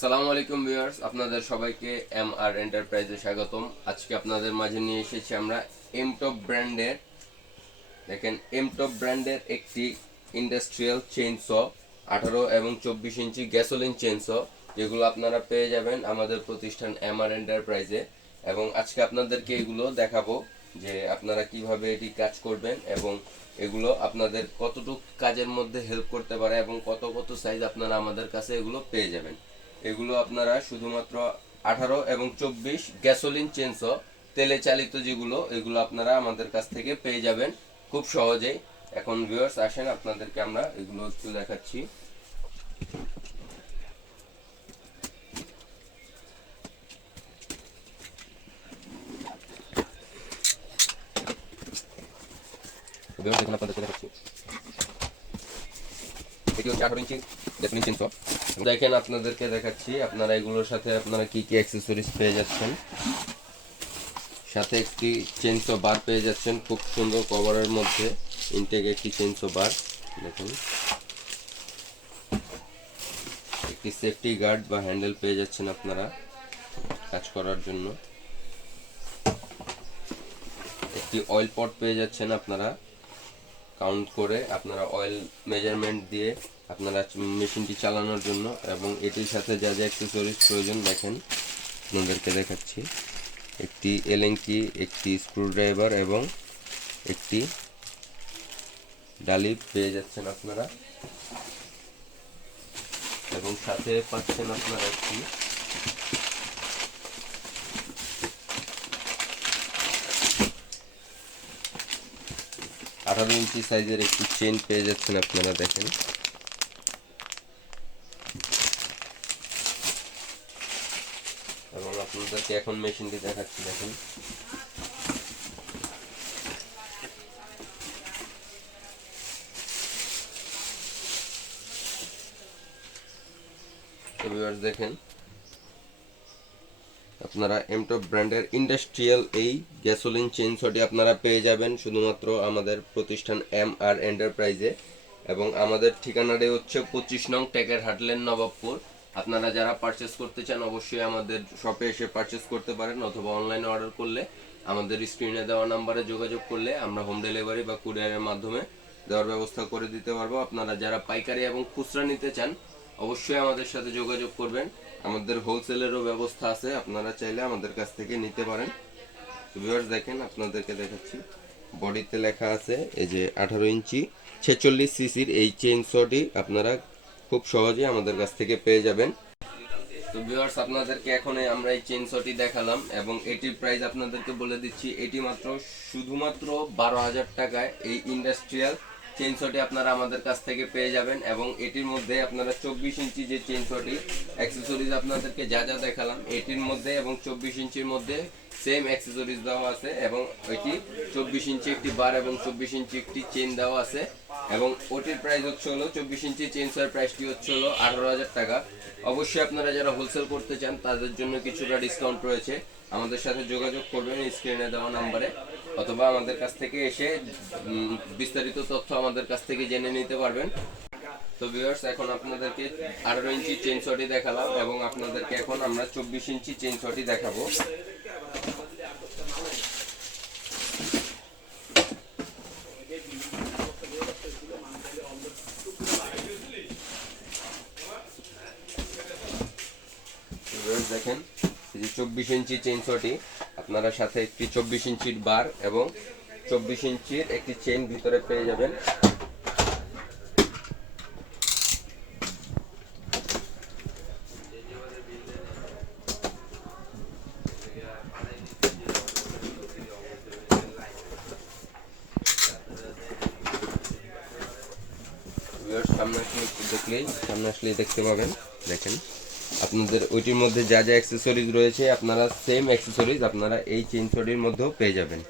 আসসালামু আলাইকুম ভিউয়ার্স, আপনাদের সবাইকে এমআর এন্টারপ্রাইজে স্বাগতম। আজকে আপনাদের মাঝে নিয়ে এসেছি আমরা এমটপ ব্র্যান্ডের, দেখেন এমটপ ব্র্যান্ডের একটি ইন্ডাস্ট্রিয়াল চেইনস 18 এবং 24 ইঞ্চি গ্যাসোলিন চেইনস, যেগুলো আপনারা পেয়ে যাবেন আমাদের প্রতিষ্ঠান এমআর এন্টারপ্রাইজে। এবং আজকে আপনাদেরকে এগুলো দেখাবো যে আপনারা কিভাবে এটি কাজ করবেন এবং এগুলো আপনাদের কতটুকু কাজের মধ্যে হেল্প করতে পারে এবং কত কত সাইজ আপনারা আমাদের কাছে এগুলো পেয়ে যাবেন। এগুলো আপনারা শুধুমাত্র 18 এবং 24 গ্যাসোলিন চেইনস তেলে চালিত যেগুলো, এগুলো আপনারা আমাদের কাছ থেকে পেয়ে যাবেন খুব সহজেই। এখন ভিউয়ার্স আসেন আপনাদেরকে আমরা এগুলো একটু দেখাচ্ছি। দেখুন আপনাদেরকে দেখাচ্ছি, এটি হচ্ছে 18 ইঞ্চি গ্যাসোলিন চেইনস। দেখেন আপনাদেরকে দেখাচ্ছি আপনারা এগুলোর সাথে আপনারা কি কি অ্যাক্সেসরিজ পেয়ে যাচ্ছেন। সাথে একটি চেইনসো বার পেয়ে যাচ্ছেন খুব সুন্দর কভারের মধ্যে, ইনটেক একটি চেইনসো বার। দেখুন একটি সেফটি গার্ড বা হ্যান্ডেল পেয়ে যাচ্ছেন আপনারা কাজ করার জন্য। একটি অয়েল পট পেয়ে যাচ্ছেন আপনারা কাউন্ট করে, আপনারা অয়েল মেজারমেন্ট দিয়ে আপনারা মেশিনটি চালানোর জন্য। এবং এটির সাথে যা যা অ্যাক্সেসরিজ প্রয়োজন দেখেন আপনাদেরকে দেখাচ্ছি। একটি এলেঙ্কি, একটি স্ক্রুড্রাইভার এবং একটি ডালি পেয়ে যাচ্ছেন আপনারা। এবং সাথে পাচ্ছেন আপনারা একটি 18 ইঞ্চি সাইজের একটি চেইন পেয়ে যাচ্ছেন আপনারা। দেখেন এবং আপনাদেরকে এখন মেশিনটি দেখাচ্ছি। দেখেন দেখেন আপনারা এমটপ ব্র্যান্ডের ইন্ডাস্ট্রিয়াল এই গ্যাসোলিন চেইনসটি আপনারা পেয়ে যাবেন শুধুমাত্র আমাদের প্রতিষ্ঠান এমআর এন্টারপ্রাইজে। এবং আমাদের ঠিকানাটি হচ্ছে 25 নং টেকের হাটলেন, নবাবপুর। আপনারা যারা পারচেস করতে চান অবশ্যই আমাদের শপে এসে পারচেস করতে পারেন, অথবা অনলাইনে অর্ডার করলে আমাদের স্ক্রিনে দেওয়া নাম্বারে যোগাযোগ করলে আমরা হোম ডেলিভারি বা কুরিয়ারের মাধ্যমে দেওয়ার ব্যবস্থা করে দিতে পারবো। আপনারা যারা পাইকারি এবং খুচরা নিতে চান অবশ্যই আমাদের সাথে যোগাযোগ করবেন। আমাদের হোলসেলেরও ব্যবস্থা আছে, আপনারা চাইলে আমাদের কাছ থেকে নিতে পারেন। ভিউয়ার্স দেখেন আপনাদেরকে দেখাচ্ছি, বডিতে লেখা আছে এই যে 18 ইঞ্চি 46 সিসির এই চেইনসটি আপনারা খুব সহজে আমাদের কাছ থেকে পেয়ে যাবেন। তো ভিউয়ার্স আপনাদেরকে এখন আমরা এই চেইনসটি দেখালাম এবং এটির প্রাইস আপনাদেরকে বলে দিচ্ছি। এটি মাত্র শুধুমাত্র 12,000 টাকায় এই ইন্ডাস্ট্রিয়াল চেইনসটি আপনারা আমাদের কাছ থেকে পেয়ে যাবেন। এবং এটির মধ্যে আপনারা 24 ইঞ্চি যে চেইনসটি অ্যাক্সেসরিজ আপনাদেরকে যা যা দেখালাম এটির মধ্যে এবং 24 ইঞ্চির মধ্যে সেম অ্যাক্সেসরিজ দেওয়া আছে। এবং ওইটি 24 ইঞ্চি একটি বার এবং 24 ইঞ্চি একটি চেইন দেওয়া আছে। এবং ওটির প্রাইস হচ্ছে হলো 24 ইঞ্চি চেইনসের প্রাইসটি হচ্ছে হলো 18,000 টাকা। অবশ্যই আপনারা যারা হোলসেল করতে চান তাদের জন্য কিছুটা ডিসকাউন্ট রয়েছে, আমাদের সাথে যোগাযোগ করবেন স্ক্রিনে দেওয়া নাম্বারে, অথবা আমাদের কাছ থেকে এসে বিস্তারিত তথ্য আমাদের কাছ থেকে জেনে নিতে পারবেন। তো ভিউয়ার্স এখন আপনাদেরকে 18 ইঞ্চি চেইনসটি দেখালাম এবং আপনাদেরকে এখন আমরা 24 ইঞ্চি চেইনসটি দেখাবো। দেখেন এই যে 24 ইঞ্চি চেইনসটি আপনারা সাথে একটি 24 ইঞ্চির বার এবং 24 ইঞ্চির একটি চেইন ভিতরে পেয়ে যাবেন। সামনে আসলেই দেখতে পাবেন। দেখেন আপনাদের ওইটির মধ্যে যা যা অ্যাক্সেসরিজ রয়েছে আপনারা সেম অ্যাক্সেসরিজ আপনারা এই চেইনসটির মধ্যেও পেয়ে যাবেন।